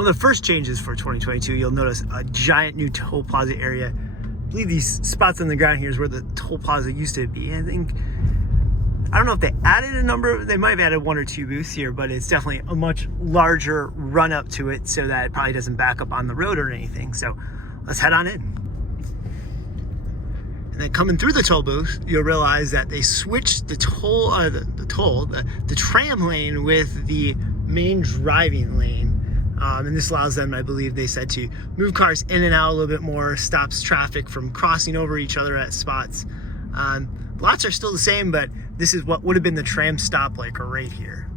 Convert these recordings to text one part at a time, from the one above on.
One of the first changes for 2022, you'll notice a giant new toll plaza area. I believe these spots on the ground here is where the toll plaza used to be. I don't know if they added a number, they might have added 1 or 2 booths here, but it's definitely a much larger run up to it so that it probably doesn't back up on the road or anything. So let's head on in. And then coming through the toll booth, you'll realize that they switched the tram lane with the main driving lane. And this allows them, I believe they said, to move cars in and out a little bit more, stops traffic from crossing over each other at spots. Lots are still the same, but this is what would have been the tram stop like right here.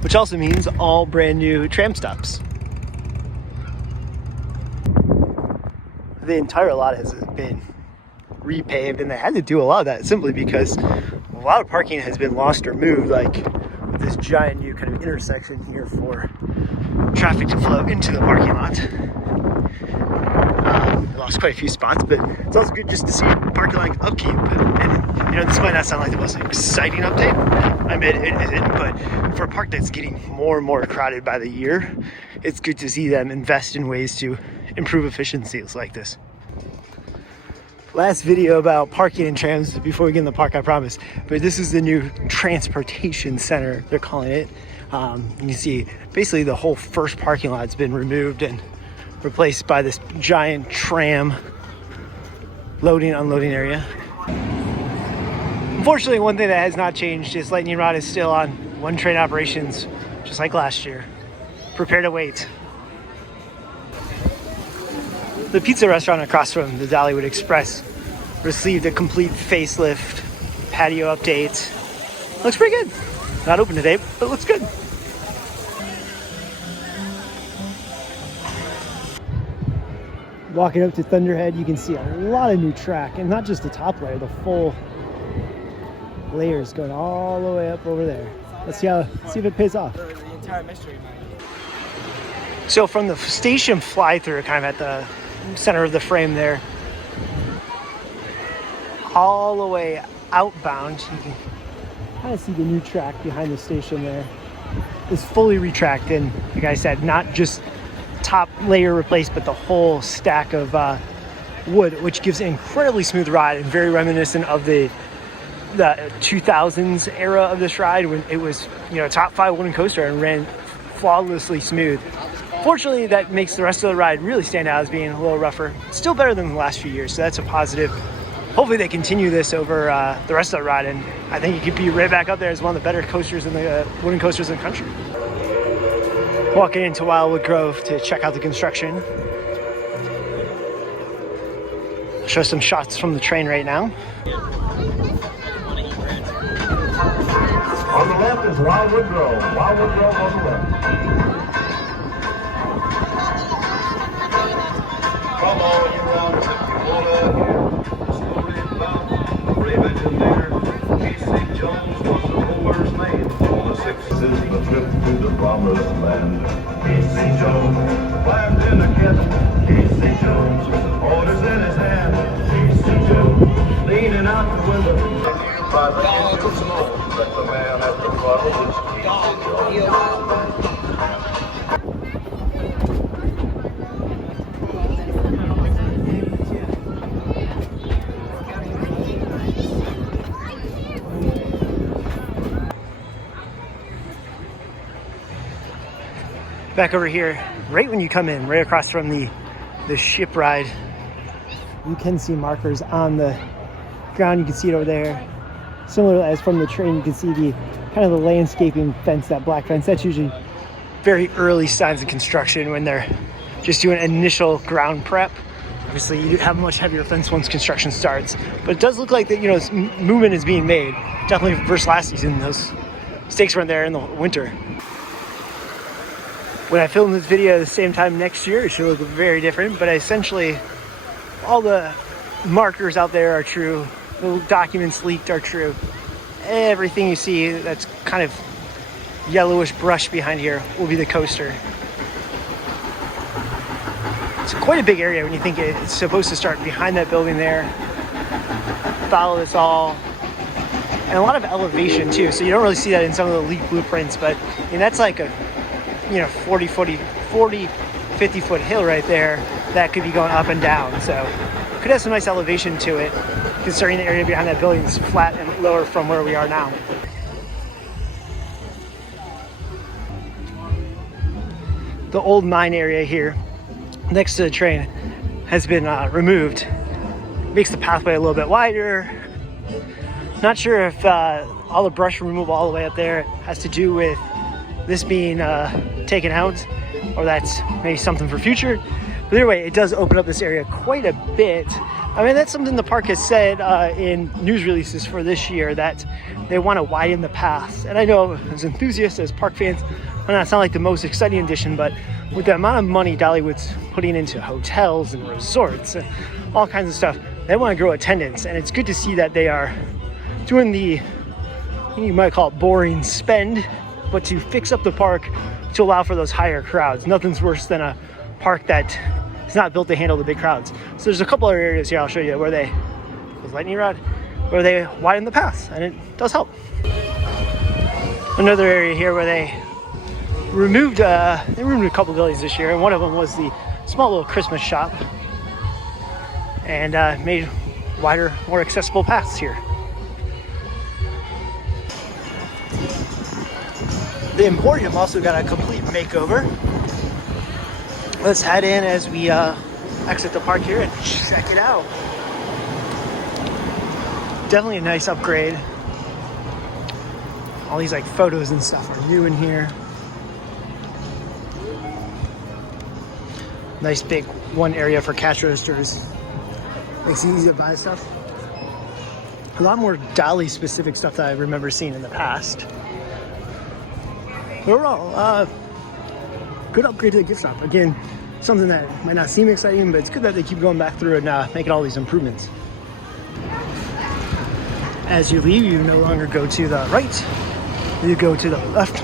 Which also means all brand new tram stops. The entire lot has been repaved, and they had to do a lot of that simply because a lot of parking has been lost or moved, like with this giant new kind of intersection here for traffic to flow into the parking lot. Lost quite a few spots, but it's also good just to see parking lot upkeep. And this might not sound like the most exciting update. I mean, it isn't, but for a park that's getting more and more crowded by the year, it's good to see them invest in ways to improve efficiencies like this. Last video about parking and trams before we get in the park, I promise. But this is the new transportation center, they're calling it. You can see basically the whole first parking lot's been removed and replaced by this giant tram loading unloading area. Unfortunately, one thing that has not changed is lightning rod is still on 1 train operations, just like last year. Prepare to wait. The pizza restaurant across from the Dollywood Express received a complete facelift, patio update. Looks pretty good. Not open today, but it looks good. Walking up to Thunderhead, you can see a lot of new track, and not just the top layer, the full layers going all the way up over there. Let's see if it pays off. The entire mystery. So from the station fly-through, kind of at the center of the frame there, all the way outbound, you can kind of see the new track behind the station there. It's fully retracted, and like I said, not just top layer replaced, but the whole stack of wood, which gives an incredibly smooth ride and very reminiscent of the 2000s era of this ride when it was, top 5 wooden coaster and ran flawlessly smooth. Fortunately, that makes the rest of the ride really stand out as being a little rougher. Still better than the last few years, so that's a positive. Hopefully they continue this over the rest of the ride, and I think it could be right back up there as one of the better coasters in the wooden coasters in the country. Walking into Wildwood Grove to check out the construction. I'll show some shots from the train right now. On the left is Wildwood Grove. Wildwood Grove on the left. Come all you rounders if you wanna hear story about the brave engineer. Casey Jones was the boar's name. On the 6th is the trip to the promised land. Casey Jones climbed in a kettle. Casey Jones, orders in his hand. Casey Jones, leaning out the window. By the but the man at the throttle is Casey Jones. Back over here, right when you come in, right across from the ship ride, you can see markers on the ground. You can see it over there. Similar as from the train, you can see the kind of the landscaping fence, that black fence. That's usually very early signs of construction when they're just doing initial ground prep. Obviously, you have a much heavier fence once construction starts, but it does look like that movement is being made. Definitely versus last season, those stakes weren't there in the winter. When I film this video at the same time next year, it should look very different, but essentially all the markers out there are true. The documents leaked are true. Everything you see that's kind of yellowish brush behind here will be the coaster. It's quite a big area when you think it's supposed to start behind that building there, follow this all, and a lot of elevation too. So you don't really see that in some of the leaked blueprints, but that's like 40, 50 foot hill right there that could be going up and down. So could have some nice elevation to it, considering the area behind that building is flat and lower from where we are now. The old mine area here next to the train has been removed. Makes the pathway a little bit wider. Not sure if all the brush removal all the way up there has to do with this being taken out, or that's maybe something for future. But either way, it does open up this area quite a bit. I mean, that's something the park has said in news releases for this year, that they want to widen the paths. And I know as enthusiasts, as park fans, well, that's not like the most exciting addition, but with the amount of money Dollywood's putting into hotels and resorts and all kinds of stuff, they want to grow attendance. And it's good to see that they are doing the, you might call it boring spend, but to fix up the park to allow for those higher crowds. Nothing's worse than a park that is not built to handle the big crowds. So there's a couple other areas here I'll show you where they, with lightning rod, where they widen the paths, and it does help. Another area here where they removed a couple buildings this year, and one of them was the small little Christmas shop, and made wider, more accessible paths here. The Emporium also got a complete makeover. Let's head in as we exit the park here and check it out. Definitely a nice upgrade. All these like photos and stuff are new in here. Nice big one area for cash registers. Makes it easy to buy stuff. A lot more Dolly specific stuff that I remember seeing in the past. Overall, good upgrade to the gift shop. Again, something that might not seem exciting, but it's good that they keep going back through and making all these improvements. As you leave, you no longer go to the right, you go to the left,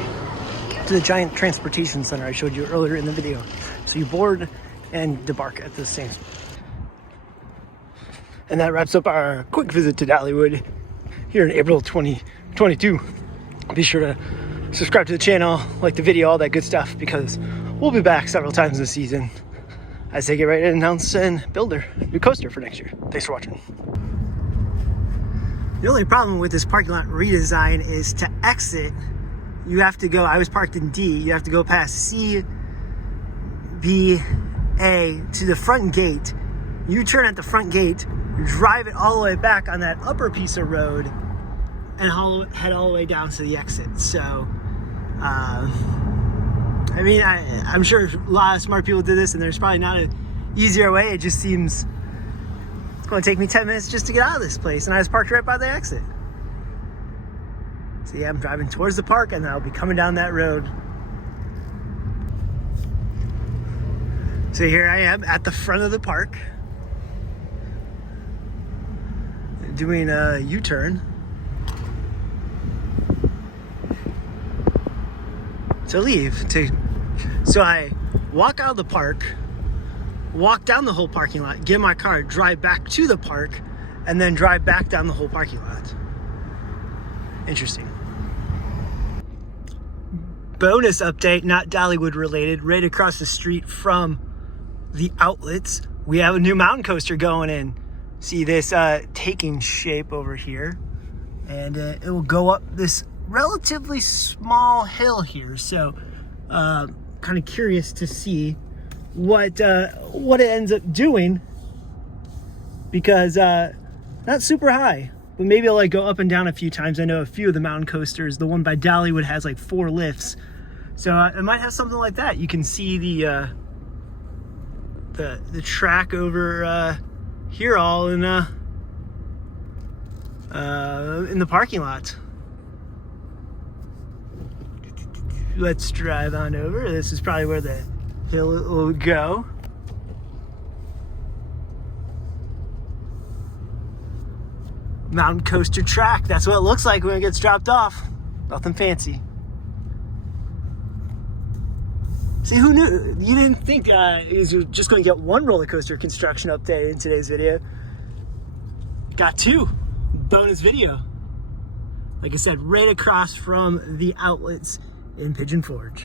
to the giant transportation center I showed you earlier in the video. So you board and debark at the same spot. And that wraps up our quick visit to Dollywood here in April 2022. Be sure to subscribe to the channel, like the video, all that good stuff, because we'll be back several times this season as they get ready to announce and build their new coaster for next year. Thanks for watching. The only problem with this parking lot redesign is to exit, you have to go, I was parked in D, you have to go past C, B, A to the front gate. You turn at the front gate, drive it all the way back on that upper piece of road, and head all the way down to the exit. So, I mean, I'm sure a lot of smart people did this, and there's probably not an easier way. It just seems it's going to take me 10 minutes just to get out of this place, and I was parked right by the exit. So yeah, I'm driving towards the park, and then I'll be coming down that road. So here I am at the front of the park, doing a U-turn to leave. So I walk out of the park, walk down the whole parking lot, get in my car, drive back to the park, and then drive back down the whole parking lot. Interesting. Bonus update, not Dollywood related, right across the street from the outlets, we have a new mountain coaster going in. See this taking shape over here, and it will go up this relatively small hill here. So kind of curious to see what it ends up doing, because not super high, but maybe it'll like go up and down a few times. I know a few of the mountain coasters, the one by Dollywood has like 4 lifts, so it might have something like that. You can see the track over here all in the parking lot. Let's drive on over. This is probably where the hill will go. Mountain coaster track. That's what it looks like when it gets dropped off. Nothing fancy. See, who knew? You didn't think you were just going to get one roller coaster construction update in today's video. Got 2. Bonus video. Like I said, right across from the outlets in Pigeon Forge.